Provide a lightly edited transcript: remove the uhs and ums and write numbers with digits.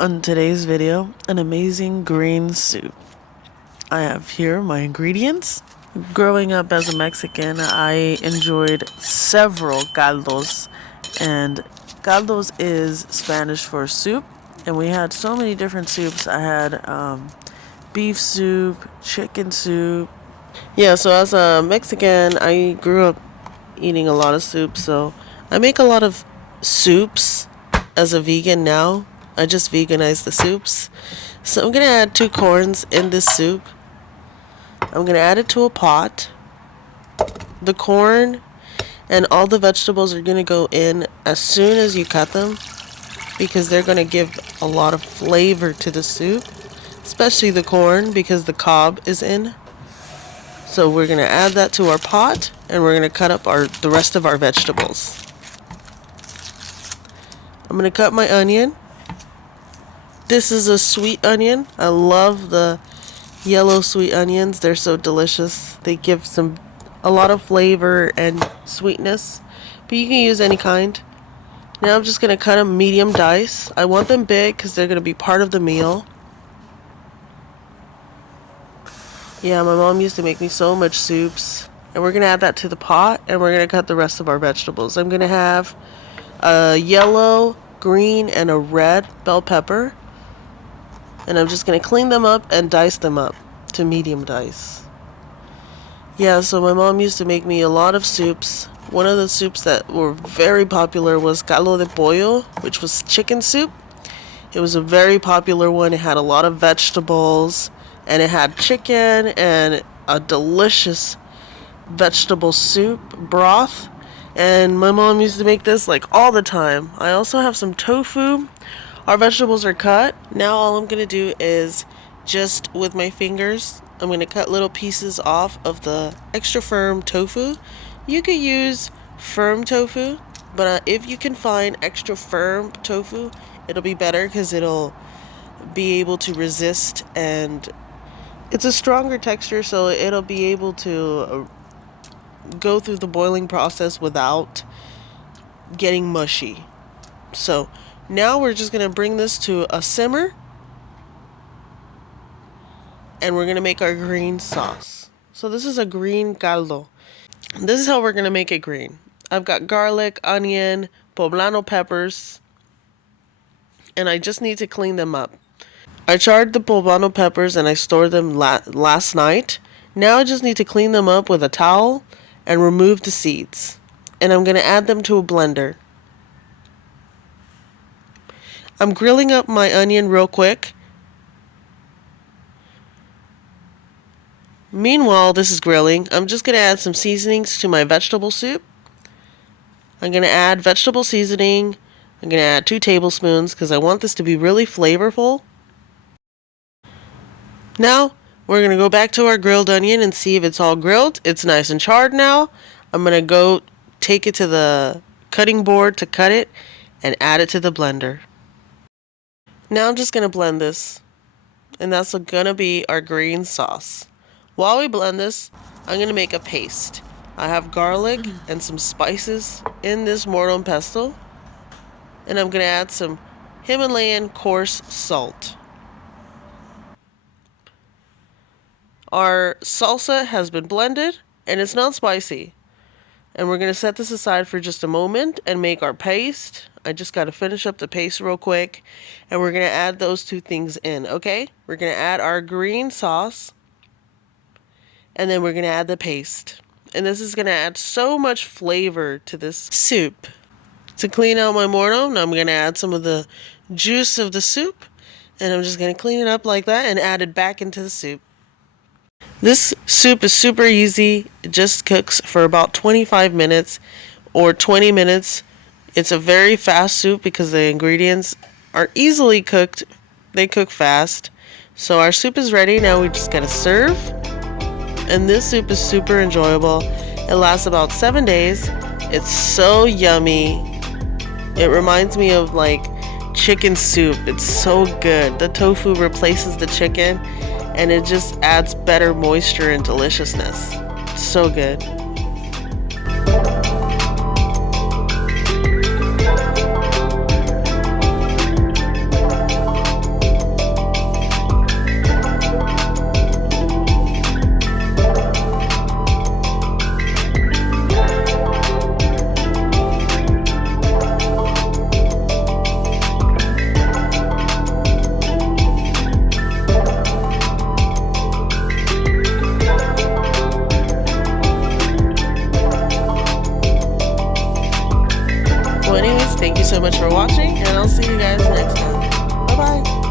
On today's video, an amazing green soup. I have here my ingredients. Growing up as a Mexican, I enjoyed several caldos, and caldos is Spanish for soup, and we had so many different soups. I had beef soup, chicken soup. Yeah, so as a Mexican, I grew up eating a lot of soup, so I make a lot of soups. As a vegan now, I just veganized the soups. So I'm going to add 2 corns in this soup. I'm going to add it to a pot. The corn and all the vegetables are going to go in as soon as you cut them, because they're going to give a lot of flavor to the soup, especially the corn because the cob is in. So we're going to add that to our pot, and we're going to cut up the rest of our vegetables. I'm going to cut my onion. This is a sweet onion. I love the yellow sweet onions. They're so delicious. They give a lot of flavor and sweetness, but you can use any kind. Now I'm just going to cut them medium dice. I want them big because they're going to be part of the meal. Yeah, my mom used to make me so much soups. And we're going to add that to the pot, and we're going to cut the rest of our vegetables. I'm going to have a yellow, green, and a red bell pepper. And I'm just going to clean them up and dice them up to medium dice. Yeah, so my mom used to make me a lot of soups. One of the soups that were very popular was Caldo de Pollo, which was chicken soup. It was a very popular one. It had a lot of vegetables, and it had chicken and a delicious vegetable soup broth. And my mom used to make this like all the time. I also have some tofu. Our vegetables are cut. Now all I'm going to do is just with my fingers, I'm going to cut little pieces off of the extra firm tofu. You could use firm tofu, but if you can find extra firm tofu, it'll be better because it'll be able to resist, and it's a stronger texture, so it'll be able to go through the boiling process without getting mushy. So now we're just going to bring this to a simmer, and we're going to make our green sauce. So this is a green caldo. This is how we're going to make it green. I've got garlic, onion, poblano peppers, and I just need to clean them up. I charred the poblano peppers and I stored them last night. Now I just need to clean them up with a towel and remove the seeds. And I'm going to add them to a blender. I'm grilling up my onion real quick. Meanwhile, this is grilling. I'm just going to add some seasonings to my vegetable soup. I'm going to add vegetable seasoning. I'm going to add 2 tablespoons because I want this to be really flavorful. Now, we're going to go back to our grilled onion and see if it's all grilled. It's nice and charred now. I'm going to go take it to the cutting board to cut it and add it to the blender. Now I'm just going to blend this, and that's going to be our green sauce. While we blend this, I'm going to make a paste. I have garlic and some spices in this morto and pesto, and I'm going to add some Himalayan coarse salt. Our salsa has been blended, and it's not spicy. And we're going to set this aside for just a moment and make our paste. I just got to finish up the paste real quick, and we're going to add those 2 things in, okay? We're going to add our green sauce, and then we're going to add the paste. And this is going to add so much flavor to this soup. To clean out my morto, now I'm going to add some of the juice of the soup, and I'm just going to clean it up like that and add it back into the soup. This soup is super easy. It just cooks for about 25 minutes or 20 minutes. It's a very fast soup because the ingredients are easily cooked. They cook fast. So our soup is ready. Now we just gotta serve. And this soup is super enjoyable. It lasts about 7 days. It's so yummy. It reminds me of like chicken soup. It's so good. The tofu replaces the chicken, and it just adds better moisture and deliciousness. It's so good. Thank you so much for watching, and I'll see you guys next time. Bye bye.